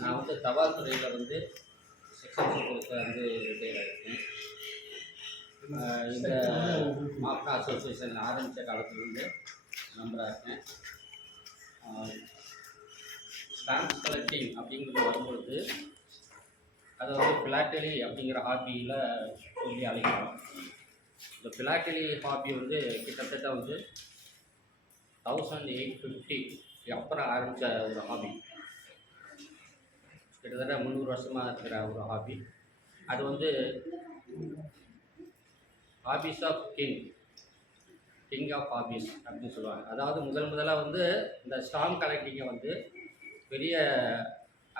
நான் வந்து தபால் துறையில் வந்து செக்ஷன் சூப்பர்வைசர் வந்து ரிட்டையர் ஆகிருக்கேன். இந்த மாவட்ட அசோசியேஷன் ஆரம்பித்த காலத்துலேருந்து மெம்பராக இருக்கேன். ஸ்டாம்ப்ஸ் கலெக்டிங் அப்படிங்கிறது வரும்பொழுது அதை வந்து பிளாட்டலி அப்படிங்கிற ஹாபியில் சொல்லி அழைக்கிறோம். இந்த பிளாட்டலி ஹாபி வந்து கிட்டத்தட்ட வந்து 1850 அப்புறம் ஆரம்பித்த ஒரு ஹாபி. கிட்டத்தட்ட 300 வருஷமாக இருக்கிற ஒரு ஹாபி. அது வந்து hobbies of king of hobbies அப்படின்னு சொல்லுவாங்க. அதாவது முதலாக வந்து இந்த ஸ்டாம்ப் கலெக்டிங்கை வந்து பெரிய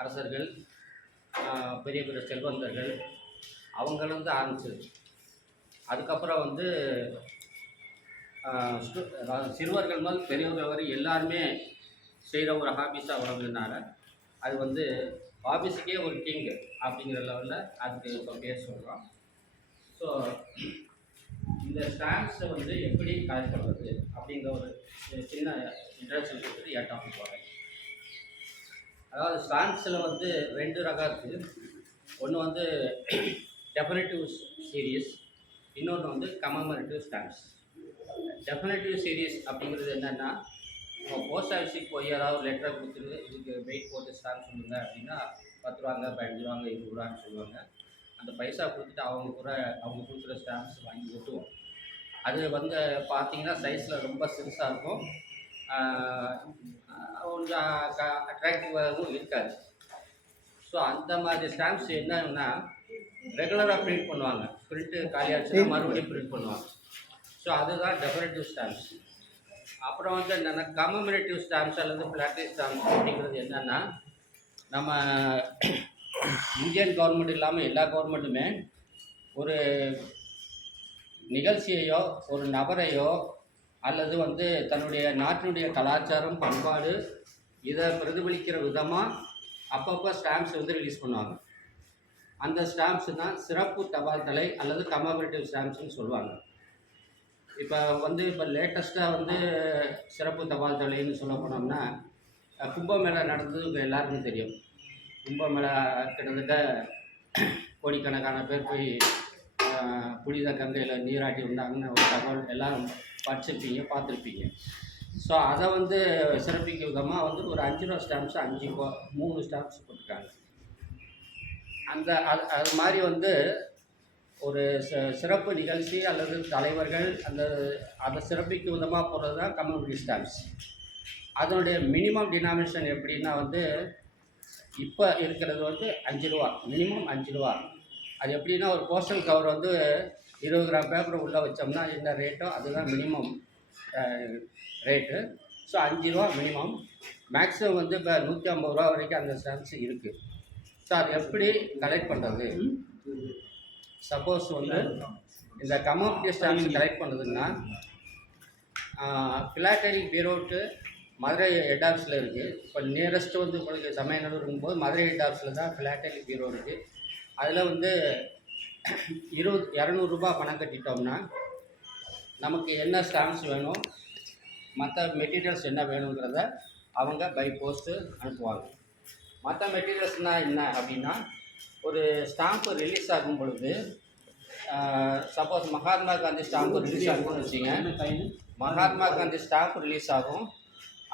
அரசர்கள், பெரிய பெரிய செல்வந்தர்கள் அவங்களும் தான் ஆரம்பிச்சது. அதுக்கப்புறம் வந்து சிறுவர்கள் முதல் பெரியவர்கள் வரை எல்லாருமே செய்கிற ஒரு ஹாபிஸாக வளர்ந்ததுனால அது வந்து ஹாபிஸுக்கே ஒரு கிங் அப்படிங்கிற லெவலில் அதுக்கு இப்போ பேர் சொல்கிறோம். ஸோ இந்த ஸ்டாம்ப்ஸை வந்து எப்படி கலெக்ட் பண்ணுறது அப்படிங்கிற ஒரு சின்ன இன்ட்ரடக்ஷன் கொடுத்துட்டு டாபிக் போகிறேன். அதாவது ஸ்டாம்ப்ஸில் வந்து 2 ரகம் இருக்குது. ஒன்று வந்து டெஃபினட்டிவ் சீரீஸ், இன்னொன்று வந்து கமெமரேட்டிவ் ஸ்டாம்ப்ஸ். டெஃபினட்டிவ் சீரீஸ் அப்படிங்கிறது என்னென்னா, போஸ்ட் ஆஃபீஸுக்கு போய் ஏதாவது ஒரு லெட்டரை கொடுத்துட்டு இதுக்கு வெயிட் போட்டு ஸ்டாம்ப் சொல்லுங்கள் அப்படின்னா 10 ரூபாங்க, 15 ரூபாங்க, 20 ரூபான்னு சொல்லுவாங்க. அந்த பைசா கொடுத்துட்டு அவங்க கொடுக்குற ஸ்டாம்ப்ஸ் வாங்கி ஒட்டுவோம். அது வந்து பார்த்திங்கன்னா சைஸில் ரொம்ப சிறுசாக இருக்கும், கொஞ்சம் அட்ராக்டிவாகவும் இருக்காது. ஸோ அந்த மாதிரி ஸ்டாம்ப்ஸ் என்னன்னா ரெகுலராக பிரிண்ட் பண்ணுவாங்க. பிரிண்ட்டு காலியாச்சுன்னா மறுபடியும் பிரிண்ட் பண்ணுவாங்க. ஸோ அதுதான் டெஃபினட்டிவ் ஸ்டாம்ப்ஸ். அப்புறம் வந்து என்னென்னா கமெமரேட்டிவ் ஸ்டாம்ப்ஸ் அல்லது பிளாட்டரி ஸ்டாம்ப்ஸ் அப்படிங்கிறது என்னென்னா, நம்ம இந்தியன் கவர்மெண்ட் இல்லாமல் எல்லா கவர்மெண்ட்டுமே ஒரு நிகழ்ச்சியையோ ஒரு நபரையோ அல்லது வந்து தன்னுடைய நாட்டினுடைய கலாச்சாரம், பண்பாடு இதை பிரதிபலிக்கிற விதமாக அப்பப்போ ஸ்டாம்ப்ஸ் வந்து ரிலீஸ் பண்ணுவாங்க. அந்த ஸ்டாம்ப்ஸ் தான் சிறப்பு தபால் தலை அல்லது கமெமரேட்டிவ் ஸ்டாம்ப்ஸ்னு சொல்லுவாங்க. இப்போ லேட்டஸ்ட்டாக வந்து சிறப்பு தபால் தலைன்னு சொல்ல போனோம்னா, கும்பமேளா நடந்தது எல்லாருக்கும் தெரியும். கும்பமேளா கிட்டத்தட்ட கோடிக்கணக்கான பேர் போய் புனித கங்கையில் நீராட்டி வந்தாங்கன்னு ஒரு தகவல் எல்லோரும் படிச்சிருப்பீங்க, பார்த்துருப்பீங்க. ஸோ அதை வந்து சிறப்பிக்கும் விதமாக வந்து ஒரு 5 ரூபா ஸ்டாம்ப்ஸ் 3 ஸ்டாம்ப்ஸ் போட்டிருக்காங்க. அது மாதிரி வந்து ஒரு சிறப்பு நிகழ்ச்சி அல்லது தலைவர்கள் அதை சிறப்பிக்கும் விதமாக போகிறது தான் கமெமரேட்டிவ் ஸ்டாம்ப்ஸ். அதனுடைய மினிமம் டினாமினேஷன் எப்படின்னா வந்து இப்போ இருக்கிறது வந்து 5 ரூபா, மினிமம் 5 ரூபா. அது எப்படின்னா ஒரு போஸ்டல் கவர் வந்து 20 கிராம் பேப்பர் உள்ளே வச்சோம்னா என்ன ரேட்டோ அதுதான் மினிமம் ரேட்டு. ஸோ 5 ரூபா மினிமம். மேக்ஸிமம் வந்து இப்போ 150 ரூபா வரைக்கும் அந்த ஸ்டாம்ப்ஸ் இருக்குது. ஸோ அது எப்படி கலெக்ட் பண்ணுறது? சப்போஸ் வந்து இந்த கமெமரேட்டிவ் ஸ்டாம்ப்ஸ் கலெக்ட் பண்ணுறதுன்னா, பிலாட்டலிக் பீரோட்டு மதுரை ஹெட் ஆஃபீஸில் இருக்குது. இப்போ நியரஸ்ட்டு வந்து உங்களுக்கு சமயநல்லூர் இருக்கும்போது மதுரை ஹெட் ஆஃபீஸில் தான் பிலாட்டலிக் பீரோ இருக்குது. அதில் வந்து 200 ரூபா பணம் கட்டிட்டோம்னா நமக்கு என்ன ஸ்டாம்ப்ஸ் வேணும், மற்ற மெட்டீரியல்ஸ் என்ன வேணுங்கிறத அவங்க பை போஸ்ட்டு அனுப்புவாங்க. மற்ற மெட்டீரியல்ஸ்னால் என்ன அப்படின்னா, ஒரு ஸ்டாம்ப்பு ரிலீஸ் ஆகும் பொழுது suppose Mahatma Gandhi stamp release ஆகும்னு வச்சுங்க. மகாத்மா காந்தி ஸ்டாம்ப் ரிலீஸ் ஆகும்,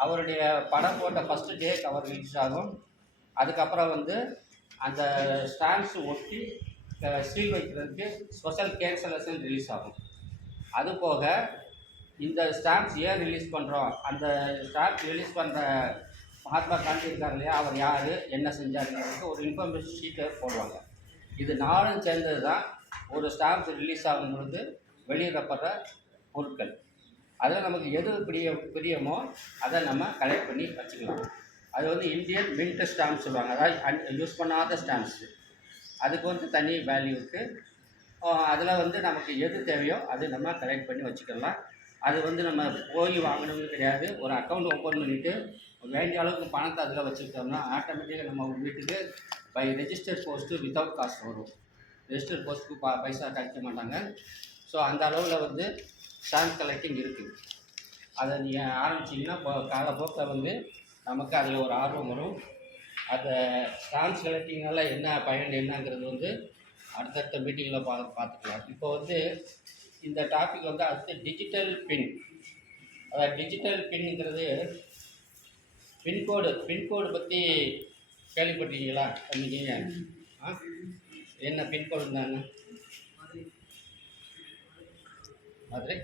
அவருடைய படம் போட்ட ஃபஸ்ட்டு டே கவர் ரிலீஸ் ஆகும். அதுக்கப்புறம் வந்து அந்த ஸ்டாம்ப்ஸ் ஒட்டி சீல் வைக்கிறதுக்கு ஸ்பெஷல் கேன்சலேஷன் ரிலீஸ் ஆகும். அதுபோக இந்த ஸ்டாம்ப்ஸ் ஏன் ரிலீஸ் பண்ணுறோம், அந்த ஸ்டாம்ப் ரிலீஸ் பண்ணுற மகாத்மா காந்தி இருக்கார் இல்லையா, அவர் யார், என்ன செஞ்சாருங்கிறதுக்கு ஒரு இன்ஃபர்மேஷன் ஷீட்டை போடுவாங்க. இது 4ம் சேர்ந்தது தான் ஒரு ஸ்டாம்ப் ரிலீஸ் ஆகும் பொழுது வெளியிடப்படுற பொருட்கள். அதில் நமக்கு எது பிரியமோ அதை நம்ம கலெக்ட் பண்ணி வச்சுக்கலாம். அது வந்து இந்தியன் மின்ட் ஸ்டாம்ப் சொல்லுவாங்க, அதாவது யூஸ் பண்ணாத ஸ்டாம்ப்ஸு. அதுக்கு வந்து தனி வேல்யூ இருக்குது. அதில் வந்து நமக்கு எது தேவையோ அது நம்ம கலெக்ட் பண்ணி வச்சுக்கலாம். அது வந்து நம்ம போய் வாங்கணும்னு கிடையாது. ஒரு அக்கௌண்ட் ஓப்பன் பண்ணிவிட்டு வேண்டிய அளவுக்கு பணத்தை அதில் வச்சுக்கிட்டோம்னா ஆட்டோமேட்டிக்காக நம்ம வீட்டுக்கு by registered post without cost வரும். ரெஜிஸ்டர்ட் போஸ்ட்டுக்கு பைசா கழிக்க மாட்டாங்க. ஸோ அந்த அளவில் வந்து ஸ்டாம்ப் கலெக்டிங் இருக்குது. அதை நீங்கள் ஆரம்பிச்சிங்கன்னா காலப்போக்கில் வந்து நமக்கு அதில் ஒரு ஆர்வம் வரும். அந்த ஸ்டாம்ப்ஸ் கலெக்டிங்னால என்ன பயன் என்னங்கிறது வந்து அடுத்தடுத்த மீட்டிங்கில் பார்த்துக்கலாம். இப்போ வந்து இந்த டாபிக் வந்து அடுத்து டிஜிட்டல் பின். அதாவது டிஜிட்டல் பின்னுங்கிறது பின்கோடு பற்றி கேள்விப்பட்டீங்களா? சொன்னீங்க. என்ன பின்கோடு இருந்தாங்க? Madurai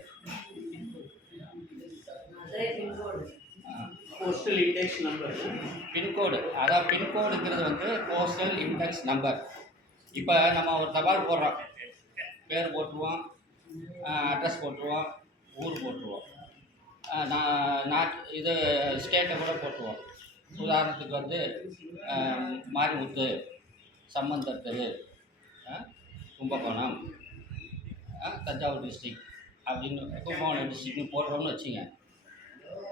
postal index number. Pincode, அதாவது பின்கோடுங்கிறது வந்து போஸ்டல் இண்டெக்ஸ் நம்பர். இப்போ நம்ம ஒரு தபால் போடுறோம், பேர் போட்டுருவோம், அட்ரஸ் போட்டுருவோம், ஊர் போட்டுருவோம், இது ஸ்டேட்டை கூட போட்டுருவோம். உதாரணத்துக்கு வந்து மாரிமுத்து, சம்பந்தர் தெரு, கும்பகோணம், தஞ்சாவூர் டிஸ்ட்ரிக் அப்படின்னு கும்பகோணம் டிஸ்ட்ரிக்ட்னு போடுறோம்னு வச்சுங்க.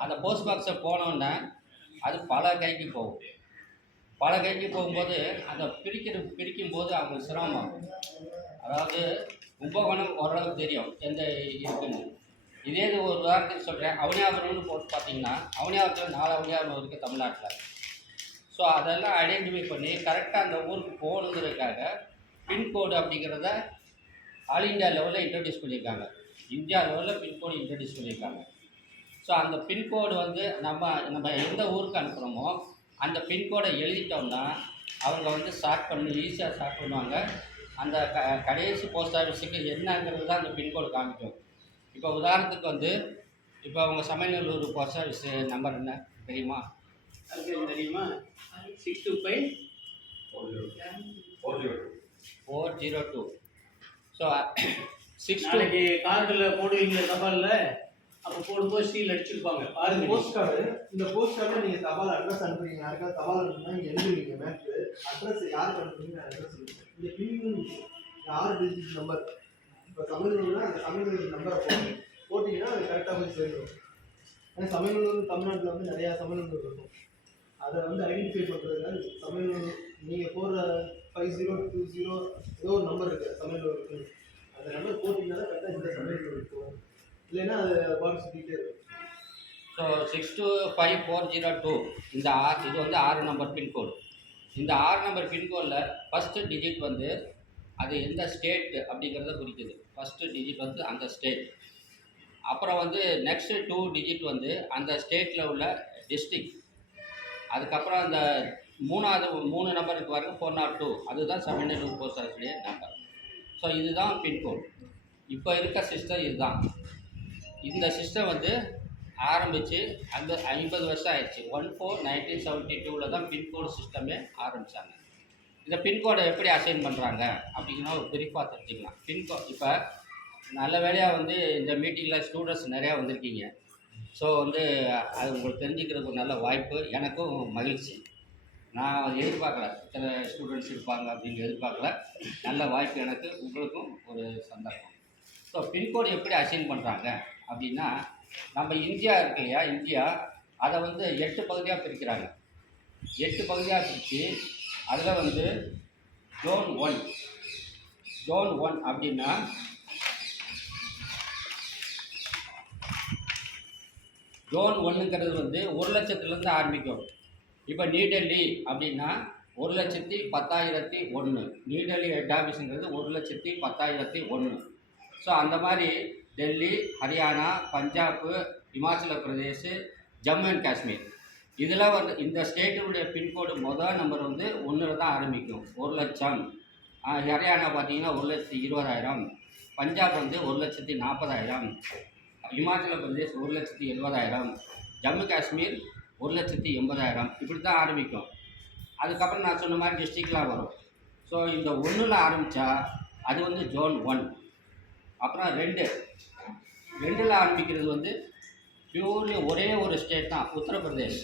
அந்த போஸ்ட் பாக்ஸை போனோன்னா அது பல கைக்கு போகும். பல கைக்கு போகும்போது அந்த பிரிக்கும்போது அவங்களுக்கு சிரமம். அதாவது கும்பகோணம் ஓரளவுக்கு தெரியும் எந்த இருக்குன்னு. இதே இது ஒரு உதாரணத்துக்கு சொல்கிறேன், அவனியாபுரம்னு போட்டு பார்த்தீங்கன்னா அவனியாபுரத்தில் 4 அவனியாபுரம் இருக்குது தமிழ்நாட்டில். ஸோ அதெல்லாம் ஐடென்டிஃபை பண்ணி கரெக்டாக அந்த ஊருக்கு போகணுங்கிறதுக்காக பின்கோடு அப்படிங்கிறத ஆல் இந்தியா லெவலில் இன்ட்ரடியூஸ் பண்ணியிருக்காங்க. இந்தியா லெவலில் பின்கோடு இன்ட்ரடியூஸ் பண்ணியிருக்காங்க. ஸோ அந்த பின்கோடு வந்து நம்ம எந்த ஊருக்கு அனுப்புகிறோமோ அந்த பின்கோடை எழுதிட்டோம்னா அவங்க வந்து ஈஸியாக ஸ்டார்ட் பண்ணுவாங்க. அந்த கடைசி போஸ்ட் ஆஃபீஸுக்கு என்னங்கிறது தான் அந்த பின்கோடு காமிக்கும். இப்போ உதாரணத்துக்கு வந்து இப்போ அவங்க சமயநல்லூர் போஸ்ட் ஆஃபீஸ் நம்பர் என்ன தெரியுமா? தெரியுமா? 625 402. ஸோ 6 நாளைக்கு கார்டில் போடுவீங்க தபாலில், அப்போ போடும்போது சீல் அடிச்சிருப்பாங்க பாருங்க. போஸ்ட் கார்டு, இந்த போஸ்ட் கார்டில் நீங்கள் தபால் அட்ரஸ் அனுப்புறீங்க, யாருக்காவது தபால் அனுப்புனா நீங்கள் எழுதுவீங்க மேட்ரு அட்ரஸ் யாருக்கு அனுப்புறீங்க அட்ரஸ் இந்த பின் 6 டிஜிட் நம்பர். இப்போ சமையலூர்னா அந்த சமையலூர் நம்பரை போட்டிங்கன்னா அது கரெக்டாக போய் சேர்ந்துடும். ஏன்னா சமையலூர் தமிழ்நாட்டில் வந்து நிறையா சமையலூர் இருக்கும். அதை வந்து ஐடென்டிஃபை பண்ணுறதுனால சமையலூர் நீங்கள் போடுற 5020 ஏதோ ஒரு நம்பர் இருக்குது சமையலூர் இருக்குது, அந்த நம்பர் போட்டிங்கன்னா தான் கரெக்டாக இந்த சமையலூர் இருக்கும். இல்லைன்னா அது பாட்டு சுற்றிக்கிட்டே இருக்கும். ஸோ 625402 இது வந்து 6 நம்பர் பின்கோடு. இந்த 6 நம்பர் பின்கோடில் ஃபஸ்ட்டு டிஜிட் வந்து அது எந்த ஸ்டேட் அப்படிங்கிறத குறிக்குது. ஃபஸ்ட்டு டிஜிட் வந்து அந்த ஸ்டேட். அப்புறம் வந்து நெக்ஸ்ட்டு 2 டிஜிட் வந்து அந்த ஸ்டேட்டில் உள்ள டிஸ்ட்ரிக்ட். அதுக்கப்புறம் அந்த 3 நம்பருக்கு பாருங்க 402, அதுதான் சமயநல்லூர் போஸ்ட் ஆஃபீஸுடைய நம்பர். ஸோ இதுதான் பின்கோடு. இப்போ இருக்க சிஸ்டம் இதுதான். இந்த சிஸ்டம் வந்து ஆரம்பித்து அந்த 50 வருஷம் ஆயிடுச்சு. 14/1972 தான் பின்கோடு சிஸ்டமே ஆரம்பித்தாங்க. இந்த பின்கோடை எப்படி அசைன் பண்ணுறாங்க அப்படிங்கிற ஒரு குறிப்பாக தெரிஞ்சுக்கலாம். பின்கோட் இப்போ நல்ல வேலையாக வந்து இந்த மீட்டிங்கில் ஸ்டூடெண்ட்ஸ் நிறையா வந்திருக்கீங்க. ஸோ வந்து அது உங்களுக்கு தெரிஞ்சுக்கிறதுக்கு ஒரு நல்ல வாய்ப்பு, எனக்கும் மகிழ்ச்சி. நான் எதிர்பார்க்கல இத்தனை ஸ்டூடெண்ட்ஸ் இருப்பாங்க அப்படின்னு எதிர்பார்க்கல. நல்ல வாய்ப்பு எனக்கு, உங்களுக்கும் ஒரு சந்தர்ப்பம். ஸோ பின்கோடு எப்படி அசைன் பண்ணுறாங்க அப்படின்னா, நம்ம இந்தியா இருக்கு இல்லையா, இந்தியா அதை வந்து 8 பகுதியாக பிரிக்கிறாங்க. 8 பகுதியாக பிரித்து அதில் வந்து ஜோன் 1 அப்படின்னா ஜோன் 1ங்கிறது வந்து 1 லட்சத்துலேருந்து ஆரம்பிக்கும். இப்போ நியூ டெல்லி அப்படின்னா 1,10,001. நியூ டெல்லி ஹெட் ஆஃபீஸுங்கிறது 1,10,001. ஸோ அந்த மாதிரி டெல்லி, ஹரியானா, பஞ்சாப், இமாச்சல பிரதேஷ், ஜம்மு அண்ட் காஷ்மீர் இதில் வந்து இந்த ஸ்டேட்டுடைய பின்கோடு மொதல் நம்பர் வந்து 1ல் தான் ஆரம்பிக்கும். 1,00,000. ஹரியானா பார்த்தீங்கன்னா 1,20,000. பஞ்சாப் வந்து 1,40,000. இமாச்சல பிரதேஷ் 1,70,000. ஜம்மு காஷ்மீர் 1,80,000. இப்படி தான் ஆரம்பிக்கும். அதுக்கப்புறம் நான் சொன்ன மாதிரி டிஸ்ட்ரிக்ட்லாம் வரும். ஸோ இந்த 1ல் ஆரம்பித்தா அது வந்து ஜோன் 1. அப்புறம் 2ல் ஆரம்பிக்கிறது வந்து பியூர்லி ஒரே ஒரு ஸ்டேட் தான், உத்தரப்பிரதேஷ்.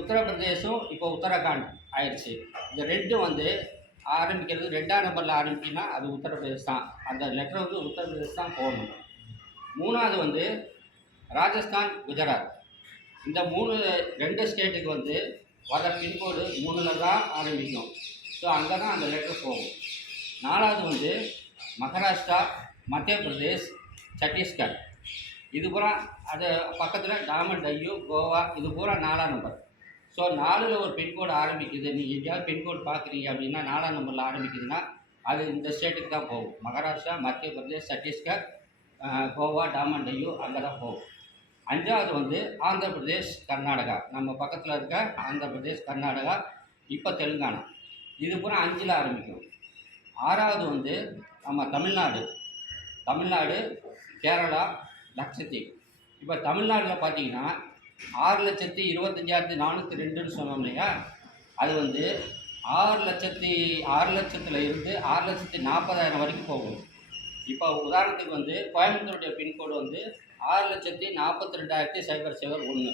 உத்தரப்பிரதேசம் இப்போ உத்தரகாண்ட் ஆயிடுச்சு. இந்த 2 வந்து ஆரம்பிக்கிறது 2ஆம் நம்பரில் ஆரம்பிச்சின்னா அது உத்தரப்பிரதேஷ் தான். அந்த லெட்டர் வந்து உத்தரப்பிரதேஷ் தான் போகணும். 3வது வந்து ராஜஸ்தான், குஜராத். இந்த 2 ஸ்டேட்டுக்கு வந்து வர பின்கோடு 3ல் தான் ஆரம்பிக்கும். ஸோ அங்கே தான் அந்த லெட்டர் போகும். 4வது வந்து மகாராஷ்டிரா, மத்திய பிரதேஷ், சத்தீஸ்கர். இது பூரா அது பக்கத்தில் டாமன் டையூ, கோவா, இது பூரா 4ஆம் நம்பர். ஸோ 4ல் ஒரு பின்கோடு ஆரம்பிக்குது. நீங்கள் எங்கேயாவது பின்கோடு பார்க்குறீங்க அப்படின்னா 4ஆம் நம்பரில் ஆரம்பிக்குதுன்னா அது இந்த ஸ்டேட்டுக்கு தான் போகும். மகாராஷ்டிரா, மத்திய பிரதேஷ், சத்தீஸ்கர், கோவா, டாமன் டையூ அங்கே தான் போகும். 5வது வந்து ஆந்திர பிரதேஷ், கர்நாடகா. நம்ம பக்கத்தில் இருக்க ஆந்திர பிரதேஷ், கர்நாடகா, இப்போ தெலுங்கானா. இது பூரா 5ல் ஆரம்பிக்கும். 6வது வந்து நம்ம தமிழ்நாடு, கேரளா, லட்சத்தீவு. இப்போ தமிழ்நாட்டில் பார்த்தீங்கன்னா 6,25,402ன்னு சொன்னோம் இல்லையா, அது வந்து 6,00,000 இருந்து 6,40,000 வரைக்கும் போகும். இப்போ உதாரணத்துக்கு வந்து கோயம்புத்தூருடைய பின்கோடு வந்து 6,42,001.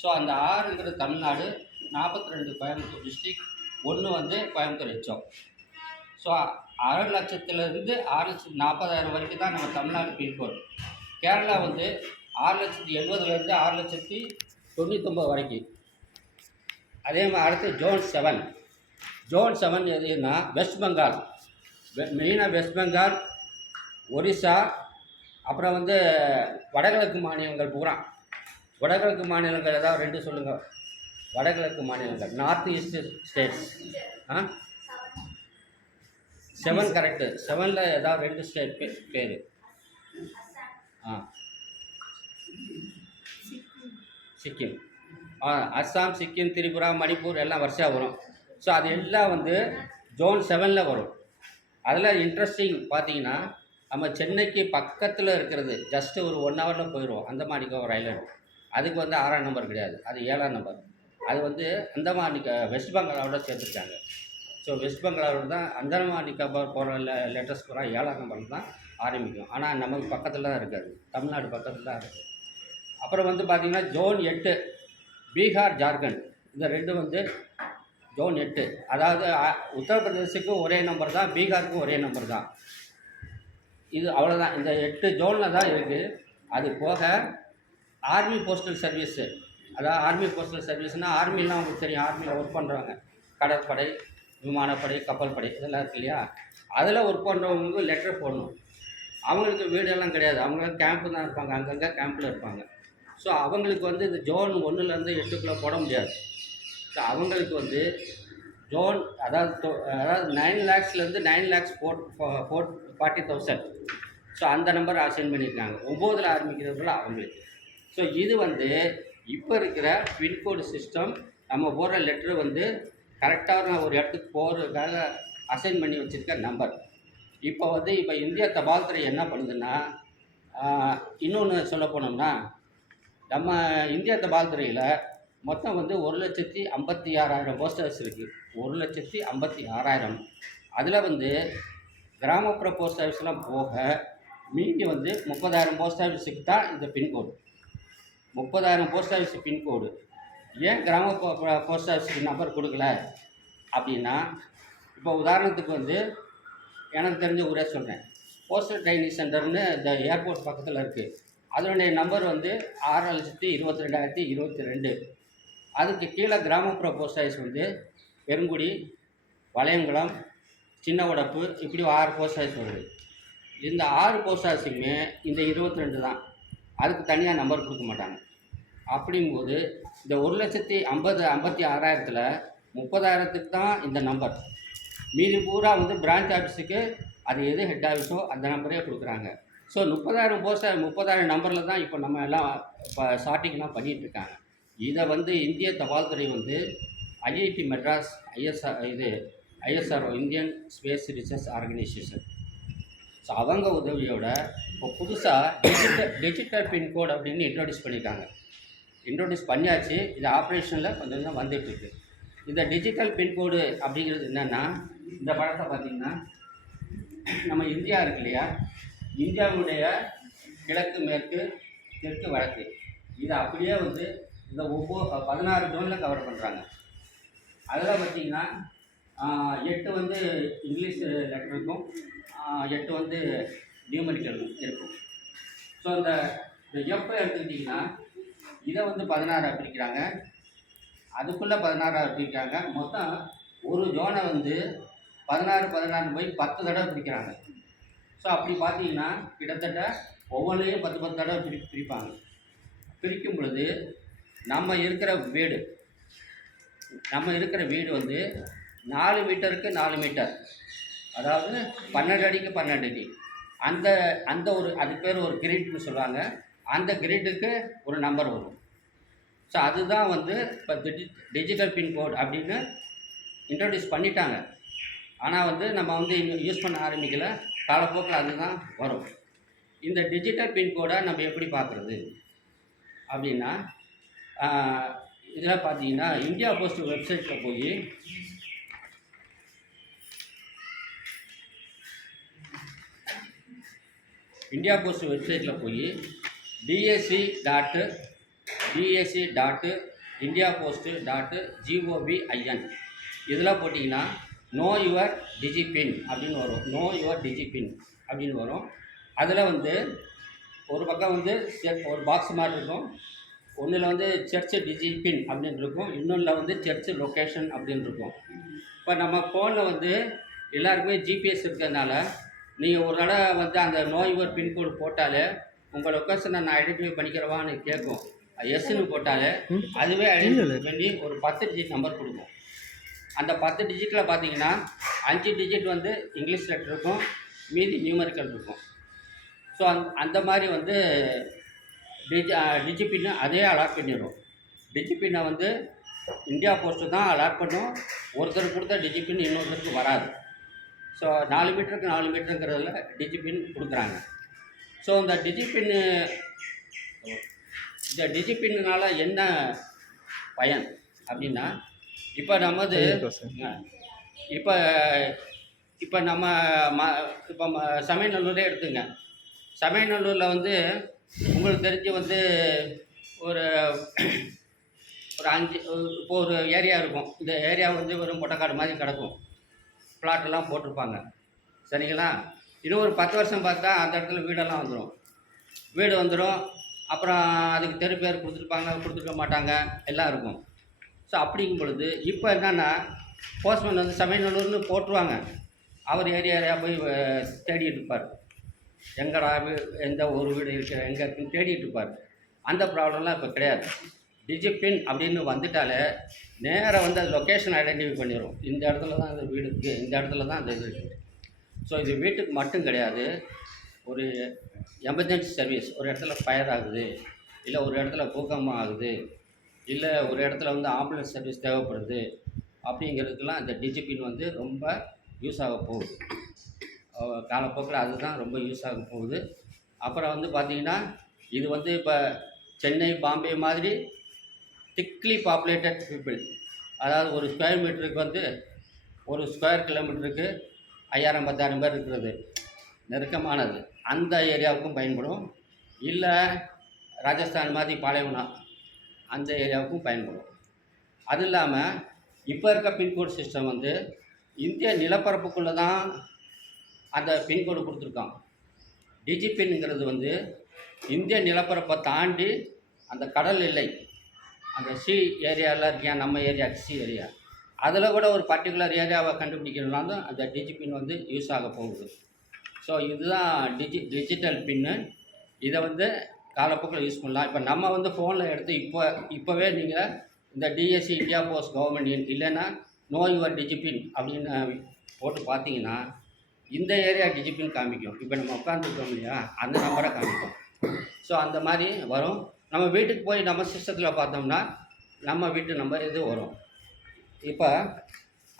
ஸோ அந்த 6ங்கிறது தமிழ்நாடு, 42 கோயம்புத்தூர் டிஸ்ட்ரிக், 1 வந்து கோயம்புத்தூர் ஹெச்ஓ. ஸோ 6,00,000 6,40,000 வரைக்கும் தான் நம்ம தமிழ்நாடு பின்கோடு. கேரளா வந்து 6,70,000 6,99,000 வரைக்கும். அதே மாதிரி அடுத்து ஜோன் 7 எதுன்னா வெஸ்ட் பெங்கால், மெயினாக வெஸ்ட் பெங்கால், ஒரிசா, அப்புறம் வந்து வடகிழக்கு மாநிலங்கள் பூரா. வடகிழக்கு மாநிலங்கள் ஏதாவது 2 சொல்லுங்கள். வடகிழக்கு மாநிலங்கள், நார்த் ஈஸ்ட் ஸ்டேட்ஸ். 7 கரெக்டு. 7ல் ஏதாவது 2 ஸ்டேட் பேர். சிக்கிம், அஸ்ஸாம், சிக்கிம், திரிபுரா, மணிப்பூர் எல்லாம் வரிசையாக வரும். ஸோ அது எல்லாம் வந்து ஜோன் 7ல் வரும். அதில் இன்ட்ரெஸ்டிங் பார்த்தீங்கன்னா நம்ம சென்னைக்கு பக்கத்தில் இருக்கிறது, ஜஸ்ட்டு ஒரு 1 ஹவரில் போயிடுவோம். அந்தமான் நிக்கோபார் ஐலாண்ட். அதுக்கு வந்து 6ஆம் நம்பர் கிடையாது, அது 7ஆம் நம்பர். அது வந்து அந்தமான் வெஸ்ட் பெங்காலோட சேர்த்துருக்காங்க. ஸோ வெஸ்ட் பெங்காலோட தான் அந்தமான் நிக்கோபார் போகிற லெட்டர்ஸ் பூரா 7ஆம் நம்பரில் தான் ஆரம்பிக்கும். ஆனால் நமக்கு பக்கத்தில் தான் இருக்காது, தமிழ்நாடு பக்கத்தில் தான் இருக்குது. அப்புறம் வந்து பார்த்திங்கன்னா ஜோன் 8 பீகார், ஜார்க்கண்ட். இந்த 2 வந்து ஜோன் 8. அதாவது உத்தரப்பிரதேசுக்கும் ஒரே நம்பர் தான், பீகாருக்கும் ஒரே நம்பர் தான். இது அவ்வளோதான். இந்த 8 ஜோனில் தான் இருக்குது. அது போக ஆர்மி போஸ்டல் சர்வீஸு, அதாவது ஆர்மி போஸ்டல் சர்வீஸ்னால் ஆர்மிலாம் உங்களுக்கு தெரியும், ஆர்மியில் ஒர்க் பண்ணுறவங்க, கடற்படை, விமானப்படை, கப்பல் படை இதெல்லாம் இருக்கு இல்லையா, அதில் ஒர்க் பண்ணுறவங்களுக்கு லெட்டர் போடணும். அவங்களுக்கு வீடெல்லாம் கிடையாது, அவங்களாம் கேம்ப்பு தான் இருப்பாங்க, அங்கங்கே கேம்பில் இருப்பாங்க. ஸோ அவங்களுக்கு வந்து இந்த ஜோன் 1லேருந்து 8க்குள்ளே போட முடியாது. ஸோ அவங்களுக்கு வந்து ஜோன் அதாவது 9 lakhsலேருந்து 9,40,000. ஸோ அந்த நம்பர் அசைன் பண்ணியிருக்காங்க. 9ல் ஆரம்பிக்கிறவங்கள அவங்களுக்கு. ஸோ இது வந்து இப்போ இருக்கிற பின்கோடு சிஸ்டம். நம்ம போடுற லெட்ரு வந்து கரெக்டாக ஒரு இடத்துக்கு போகிறதுக்காக அசைன் பண்ணி வச்சுருக்க நம்பர். இப்போ இந்திய தபால் துறை என்ன பண்ணுதுன்னா, இன்னொன்று சொல்ல போனோம்னா, நம்ம இந்திய தபால் துறையில் மொத்தம் வந்து 1,56,000 போஸ்ட் ஆஃபீஸ் இருக்குது. 1,56,000. அதில் வந்து கிராமப்புற போஸ்ட் ஆஃபீஸ்லாம் போக மீதி வந்து 30,000 போஸ்ட் ஆஃபீஸுக்கு தான் இந்த பின்கோடு. 30,000 post office pincode. ஏன் கிராமப்புற போஸ்ட் ஆஃபீஸுக்கு நம்பர் கொடுக்கல அப்படின்னா, இப்போ உதாரணத்துக்கு வந்து எனக்கு தெரிஞ்ச ஊரே சொல்கிறேன். போஸ்டல் ட்ரைனிங் சென்டர்னு இந்த ஏர்போர்ட் பக்கத்தில் இருக்குது. அதனுடைய நம்பர் வந்து 6,22,022. அதுக்கு கீழே கிராமப்புற போஸ்ட் ஆஃபீஸ் வந்து பெருங்குடி, வளையங்குளம், சின்ன உடப்பு, இப்படி 6 போஸ்ட் ஆஃபீஸ் வருது. இந்த 6 போஸ்ட் ஆஃபீஸுக்குமே இந்த 22 தான். அதுக்கு தனியாக நம்பர் கொடுக்க மாட்டாங்க. அப்படிங்கும்போது இந்த 1,56,000ல் 30,000த்துக்கு தான் இந்த நம்பர். மீதி பூரா வந்து பிரான்ச் ஆஃபீஸுக்கு அது எது ஹெட் ஆஃபீஸோ அந்த நம்பரே கொடுக்குறாங்க. ஸோ 30,000 நம்பரில் தான் இப்போ நம்ம எல்லாம் இப்போ ஷார்ட்டிங்லாம் பண்ணிகிட்ருக்காங்க. இதை வந்து இந்திய தபால் துறை வந்து IIT Madras, ISRO, Indian space research organisation, so அவங்க உதவியோட இப்போ புதுசாக டிஜிட்டல் பின்கோடு அப்படின்னு இன்ட்ரோடியூஸ் பண்ணியிருக்காங்க. இன்ட்ரோடியூஸ் பண்ணியாச்சு. இது ஆப்ரேஷனில் கொஞ்சம் கொஞ்சம் வந்துட்டுருக்கு. இந்த டிஜிட்டல் பின்கோடு அப்படிங்கிறது என்னென்னா, இந்த படத்தை பார்த்திங்கன்னா நம்ம இந்தியா இருக்கு இல்லையா, இந்தியாவுடைய கிழக்கு, மேற்கு, தெற்கு, வடக்கு, இதை அப்படியே வந்து இந்த 16 ஜோனில் கவர் பண்ணுறாங்க. அதில் பார்த்திங்கன்னா 8 வந்து இங்கிலீஷ் லெட்டர் இருக்கும், 8 வந்து நியூமெரிக்கல் இருக்கும். ஸோ இந்த எஃப் எடுத்துக்கிட்டிங்கன்னா இதை வந்து 16 பிரிக்கிறாங்க, அதுக்குள்ளே 16 பிரிக்கிறாங்க. மொத்தம் ஒரு ஜோனை வந்து 16 போய் 10 தடவை பிரிக்கிறாங்க. ஸோ அப்படி பார்த்தீங்கன்னா கிட்டத்தட்ட ஒவ்வொன்றையும் 10 தடவை பிரிப்பாங்க. பிரிக்கும் பொழுது நம்ம இருக்கிற வீடு நம்ம இருக்கிற வீடு வந்து 4 மீட்டருக்கு 4 மீட்டர், அதாவது 12 அடிக்கு 12 அடி. அந்த அந்த ஒரு அதுக்கு பேர் ஒரு கிரிட்னு சொல்லுவாங்க. அந்த கிரிட்டுக்கு ஒரு நம்பர் வரும். ஸோ அதுதான் வந்து இப்போ டிஜிட்டல் பின்கோட் அப்படின்னு இன்ட்ரடியூஸ் பண்ணிட்டாங்க. ஆனால் வந்து நம்ம வந்து இன்னும் யூஸ் பண்ண ஆரம்பிக்கல. காலப்போக்கில் அதுதான் வரும். இந்த டிஜிட்டல் பின்கோடை நம்ம எப்படி பார்க்குறது அப்படின்னா, இதில் பார்த்தீங்கன்னா இந்தியா போஸ்ட் வெப்சைட்டில் போய் இந்தியா போஸ்ட் வெப்சைட்டில் போய் DAC.indiapost.gov.in இதில் போட்டிங்கன்னா நோ யுவர் டிஜிபின் அப்படின்னு வரும். நோ யுவர் டிஜிபின் அப்படின்னு வரும். அதில் வந்து ஒரு பக்கம் வந்து ஒரு பாக்ஸ் மாதிரி இருக்கும். ஒன்றில் வந்து சர்ச்சு டிஜிபின் அப்படின்னு இருக்கும், இன்னொன்றில் வந்து சர்ச்சு லொக்கேஷன் அப்படின்னு இருக்கும். இப்போ நம்ம ஃபோனில் வந்து எல்லாருக்குமே ஜிபிஎஸ் இருக்கிறதுனால நீங்கள் ஒரு தடவை வந்து அந்த நோ யுவர் பின்கோடு போட்டாலே உங்கள் லொக்கேஷனை நான் ஐடென்டிஃபை பண்ணிக்கிறவான்னு கேட்கும். எஸ்ன்னு போட்டாலே அதுவே ஐடென்டிஃபை பண்ணி ஒரு 10 டிஜிட் நம்பர் கொடுக்கும். அந்த 10 டிஜிட்டில் பார்த்தீங்கன்னா 5 டிஜிட் வந்து இங்கிலீஷ் லெட்டர் இருக்கும், மீதி நியூமரிக்கல் இருக்கும். ஸோ அந்த மாதிரி வந்து டிஜிபின்னு அதே அலாட் பண்ணிடும். டிஜிபின்னை வந்து இந்தியா போஸ்ட்டு தான் அலாட் பண்ணும். ஒருத்தர் கொடுத்த டிஜிபின் இன்னொருத்தருக்கு வராது. ஸோ 4 மீட்டருக்கு 4 மீட்டருங்கிறதுல டிஜிபின் கொடுக்குறாங்க. ஸோ இந்த டிஜிபின்னால் என்ன பயன் அப்படின்னா, இப்போ நமது இப்போ இப்போ நம்ம இப்போ சமயநல்லூரே எடுத்துங்க. சமயநல்லூரில் வந்து உங்களுக்கு தெரிஞ்சு வந்து ஒரு 5 இப்போ ஒரு ஏரியா இருக்கும். இந்த ஏரியா வந்து வெறும் பொட்டக்காடு மாதிரி கிடக்கும். பிளாட்டெல்லாம் போட்டிருப்பாங்க, சரிங்களா? இன்னும் ஒரு 10 வருஷம் பார்த்தா அந்த இடத்துல வீடெல்லாம் வந்துடும். அப்புறம் அதுக்கு தெரு பேர் கொடுத்துருப்பாங்க, கொடுத்துருக்க மாட்டாங்க, எல்லாம் இருக்கும். ஸோ அப்படிங்கும் பொழுது இப்போ என்னென்னா போஸ்ட்மேன் வந்து சமயநல்லூர்னு போட்டுருவாங்க. அவர் ஏரியா போய் தேடிட்டு இருப்பார். எங்கடா எந்த ஒரு வீடு இருக்குது எங்கே இருக்குன்னு தேடிட்டு இருப்பார். அந்த ப்ராப்ளம்லாம் இப்போ கிடையாது. டிஜிபின் அப்படின்னு வந்துட்டாலே நேராக வந்து அது லொக்கேஷன் ஐடென்டிஃபை பண்ணிடும். இந்த இடத்துல தான் அந்த வீடு இருக்குது, இந்த இடத்துல தான் அந்த இது இருக்குது. ஸோ இது வீட்டுக்கு மட்டும் கிடையாது. ஒரு எமர்ஜென்சி சர்வீஸ், ஒரு இடத்துல ஃபயர் ஆகுது, இல்லை ஒரு இடத்துல பூகம்பம் ஆகுது, இல்லை ஒரு இடத்துல வந்து ஆம்புலன்ஸ் சர்வீஸ் தேவைப்படுது, அப்படிங்கிறதுக்கெல்லாம் இந்த டிஜிபின் வந்து ரொம்ப யூஸ் ஆக போகுது. காலப்போக்கில் அதுதான் ரொம்ப யூஸ் ஆக போகுது. அப்புறம் வந்து பார்த்திங்கன்னா இது வந்து இப்போ சென்னை, பாம்பே மாதிரி திக்லி பாப்புலேட்டட் பீப்புள், அதாவது ஒரு ஸ்கொயர் மீட்டருக்கு வந்து ஒரு ஸ்கொயர் கிலோமீட்டருக்கு 5000-10,000 பேர் இருக்கிறது நெருக்கமானது, அந்த ஏரியாவுக்கும் பயன்படும். இல்லை ராஜஸ்தான் மாதிரி பாலைவனம் அந்த ஏரியாவுக்கும் பயன்படும். அது இல்லாமல் இப்போ இருக்க பின்கோடு சிஸ்டம் வந்து இந்திய நிலப்பரப்புக்குள்ளே தான் அந்த பின்கோடு கொடுத்துருக்கான். டிஜிபின்ங்கிறது வந்து இந்திய நிலப்பரப்பை தாண்டி அந்த கடல் எல்லை, அந்த சி ஏரியாவில் இருக்கியா, நம்ம ஏரியா சி ஏரியா, அதில் கூட ஒரு பர்டிகுலர் ஏரியாவை கண்டுபிடிக்கிறதுனால தான் அந்த டிஜிபின் வந்து யூஸ் ஆக போகுது. ஸோ இதுதான் டிஜிட்டல் பின்னு. இதை வந்து காலப்போக்கில் யூஸ் பண்ணலாம். இப்போ நம்ம வந்து ஃபோனில் எடுத்து இப்போவே நீங்கள் இந்த டிஎஸ்சி இந்தியா போஸ்ட் கவர்மெண்ட் இல்லைன்னா நோ யுவர் டிஜிபின் அப்படின்னு போட்டு பார்த்தீங்கன்னா இந்த ஏரியா டிஜிபின் காமிக்கும். இப்போ நம்ம உட்காந்துருக்கோம் இல்லையா, அந்த நம்பரை காமிக்கும். ஸோ அந்த மாதிரி வரும். நம்ம வீட்டுக்கு போய் நம்ம சிஸ்டத்தில் பார்த்தோம்னா நம்ம வீட்டு நம்பர் இது வரும். இப்போ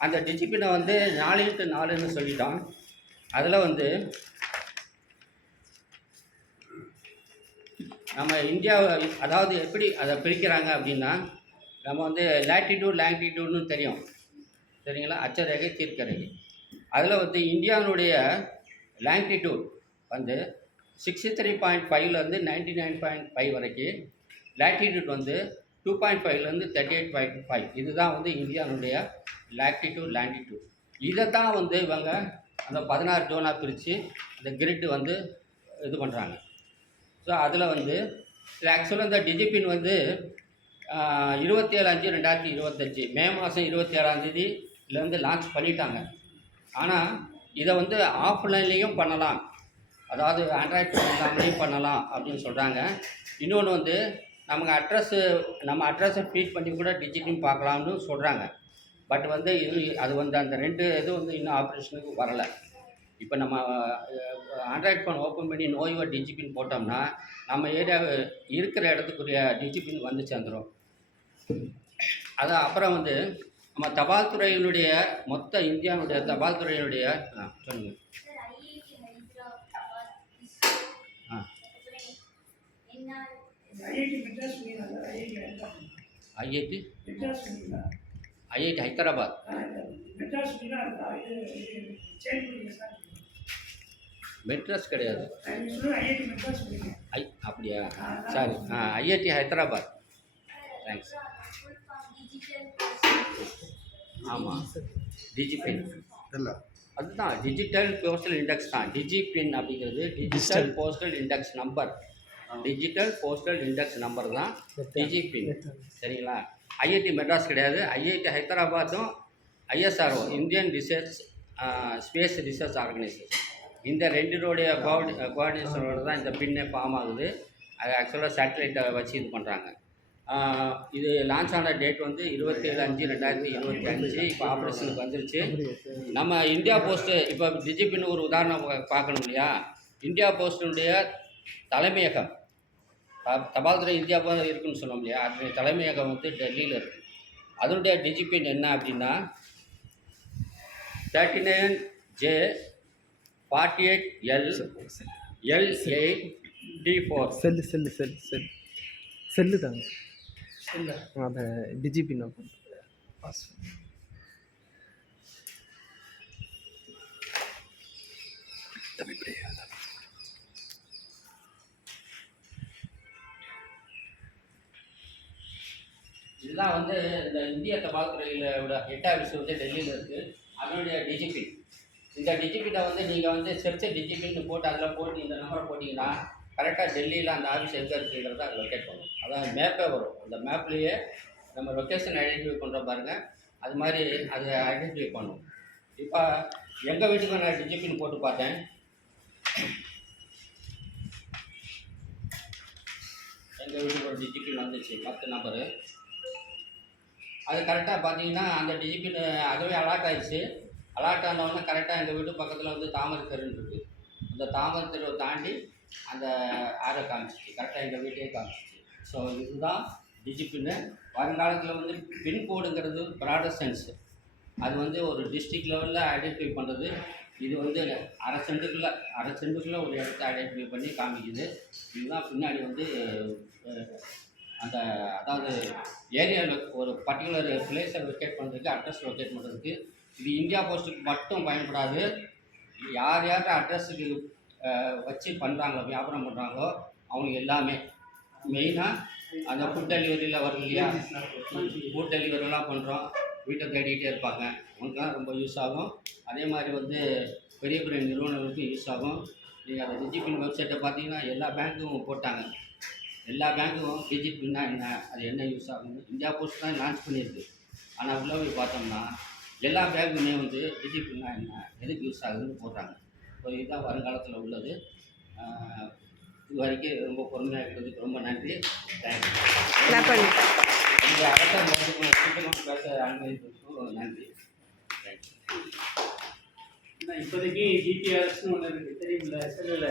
அந்த டிஜிபினை வந்து 4x4ன்னு சொல்லிட்டோம். அதில் வந்து நம்ம இந்தியாவை அதாவது எப்படி அதை பிரிக்கிறாங்க அப்படின்னா, நம்ம வந்து லேட்டிடியூட்னு தெரியும், சரிங்களா? அச்சரேகை, தீர்க்கரேகை. அதில் வந்து இந்தியாவுடைய லாங்கிடியூட் வந்து 63.5லேருந்து 99.5 வரைக்கும், லேட்டிடியூட் வந்து 2.5லேருந்து 38.5. இதுதான் வந்து இந்தியாவுடைய லாங்கிடியூட். இதை தான் வந்து இவங்க அந்த 16 ஜோனாக பிரித்து அந்த கிரிட்டு வந்து இது பண்ணுறாங்க. ஸோ அதில் வந்து ஆக்சுவலாக இந்த டிஜிபின் வந்து 27/5/2025 மே மாதம் 27ஆம் தேதியிலேருந்து லான்ச் பண்ணிட்டாங்க. ஆனால் இதை வந்து ஆஃப்லைன்லேயும் பண்ணலாம், அதாவது ஆண்ட்ராய்ட் ஃபோன் இல்லாமலேயும் பண்ணலாம் அப்படின்னு சொல்கிறாங்க. இன்னொன்று வந்து நமக்கு நம்ம அட்ரஸை ஃபீட் பண்ணி கூட டிஜிட்டும் பார்க்கலாம்னு சொல்கிறாங்க. பட் வந்து அது வந்து அந்த 2 இது வந்து இன்னும் ஆப்ரேஷனுக்கு வரலை. இப்போ நம்ம ஆண்ட்ராய்ட் ஃபோன் ஓப்பன் பண்ணி நோ யுவர் டிஜிபின் போட்டோம்னா நம்ம ஏரியா இருக்கிற இடத்துக்குரிய டிஜிபின் வந்து சேர்ந்துடும். அப்புறம் வந்து நம்ம தபால் துறையினுடைய இந்தியாவுடைய தபால் துறையினுடைய சொல்லுங்கள். ஐஐடி ஹைதராபாத். மெட்ராஸ் கிடையாது. அப்படியா? சாரி. ஐஐடி ஹைதராபாத். தேங்க்ஸ். ஆமாம், டிஜிபின் இல்லை, அதுதான் டிஜிட்டல் போஸ்டல் இண்டெக்ஸ் தான். டிஜிபின் அப்படிங்கிறது digital postal index number. Digital postal index number தான் டிஜிபின். சரிங்களா? ஐஐடி மெட்ராஸ் கிடையாது. ஐஐடி ஹைதராபாத்தும் ISRO, Indian space research organisation, இந்த 2 கோஆர்டினேஷனோட தான் இந்த பின்னே ஃபார்ம் ஆகுது. அது ஆக்சுவலாக சேட்டலைட்டை வச்சு இது பண்ணுறாங்க. இது லான்ச் ஆன டேட் வந்து 27/5/2025. இப்போ ஆப்ரேஷனுக்கு வந்துருச்சு. நம்ம இந்தியா போஸ்ட்டு இப்போ டிஜிபின்னு ஒரு உதாரணம் பார்க்கணும் இல்லையா? இந்தியா போஸ்டினுடைய தலைமையகம், தபால் துறை இந்தியா இருக்குன்னு சொன்னோம் இல்லையா? அதனுடைய தலைமையகம் வந்து டெல்லியில் இருக்குது. அதனுடைய டிஜிபின் என்ன அப்படின்னா 39J48L L8D4. செல்லு தாங்க. அதை டிஜிபின் இதுதான் வந்து இந்த இந்திய தபால் துறையில் ஹெட் ஆஃபீஸ் வந்து டெல்லியில் இருக்குது. அதனுடைய டிஜிபின். இந்த டிஜிபினை வந்து நீங்கள் வந்து செர்ச் டிஜிபின்னு போட்டு அதில் போட்டு இந்த நம்பரை போட்டிங்கன்னா கரெக்டாக டெல்லியில் அந்த ஆஃபீஸ் எங்கே இருக்குங்கிறத அதை லொக்கேட் பண்ணும். அதான் மேப்பே வரும். அந்த மேப்லேயே நம்ம லொக்கேஷன் ஐடென்டிஃபை பண்ணுற பாருங்கள், அது மாதிரி அதை ஐடென்டிஃபை பண்ணும். இப்போ எங்கள் வீட்டுக்கு நான் டிஜிபின் போட்டு பார்த்தேன். எங்கள் வீட்டுக்கு ஒரு டிஜிபின் வந்துச்சு, 10 நம்பரு. அது கரெக்டாக பார்த்தீங்கன்னா அந்த டிஜிபின் அதுவே அலாட் ஆகிடுச்சு. அலாட் ஆனவொடனே கரெக்டாக எங்கள் வீட்டு பக்கத்தில் வந்து தாமரை தெருன்னு இருக்குது. அந்த தாமரை தெருவை தாண்டி அந்த ஆரை காமிச்சிச்சு, கரெக்டாக எங்கள் வீட்டையே காமிச்சிச்சு. ஸோ இதுதான் டிஜிபின்னு. வருங்காலத்தில் வந்து பின்கோடுங்கிறது ப்ராடர் சென்ஸு. அது வந்து ஒரு டிஸ்ட்ரிக்ட் லெவலில் ஐடென்டிஃபை பண்ணுறது. இது வந்து அரை சென்ட்டுக்குள்ளே ஒரு இடத்த ஐடென்டிஃபை பண்ணி காமிக்குது. இதுதான் பின்னாடி வந்து அந்த அதாவது ஏரியாவில் ஒரு பர்டிகுலர் பிளேஸை லொக்கேட் பண்ணுறதுக்கு, அட்ரஸ் லொக்கேட் பண்ணுறதுக்கு. இது இந்தியா போஸ்ட்டுக்கு மட்டும் பயன்படாது. யார் அட்ரஸுக்கு வச்சு பண்ணுறாங்களோ, வியாபாரம் பண்ணுறாங்களோ அவங்களுக்கு எல்லாமே. மெயினாக அந்த ஃபுட் டெலிவரியில் வரும் இல்லையா? ஃபுட் டெலிவரிலாம் பண்ணுறோம், வீட்டை தேடிக்கிட்டே இருப்பாங்க. அவங்களுக்குலாம் ரொம்ப யூஸ் ஆகும். அதே மாதிரி வந்து பெரிய பெரிய நிறுவனங்களுக்கும் யூஸ் ஆகும். நீங்கள் அந்த டிஜிபின் வெப்சைட்டை பார்த்தீங்கன்னா எல்லா பேங்க்கும் போட்டாங்க. எல்லா பேங்க்கும் டிஜிபின்னா என்ன, அது என்ன யூஸ் ஆகுன்னு இந்தியா போஸ்ட் தான் லான்ச் பண்ணியிருக்கு. ஆனால் உள்ளே போய் பார்த்தோம்னா எல்லா பேங்க்குமே வந்து டிஜிபின்னா என்ன, எதுக்கு யூஸ் ஆகுதுன்னு போடுறாங்க. ஸோ இதுதான் வருங்காலத்தில் உள்ளது. இது வரைக்கும் ரொம்ப பொறுமையாக இருக்கிறதுக்கு ரொம்ப நன்றி. தேங்க்யூ. இந்த அரசாங்க பேச அனுமதிப்பதற்கும் நன்றி. தேங்க்யூ. இப்போதைக்கு ஜிபிஆர்எஸ்னு ஒன்று இருக்குது, தெரியுங்களா? செல்லில்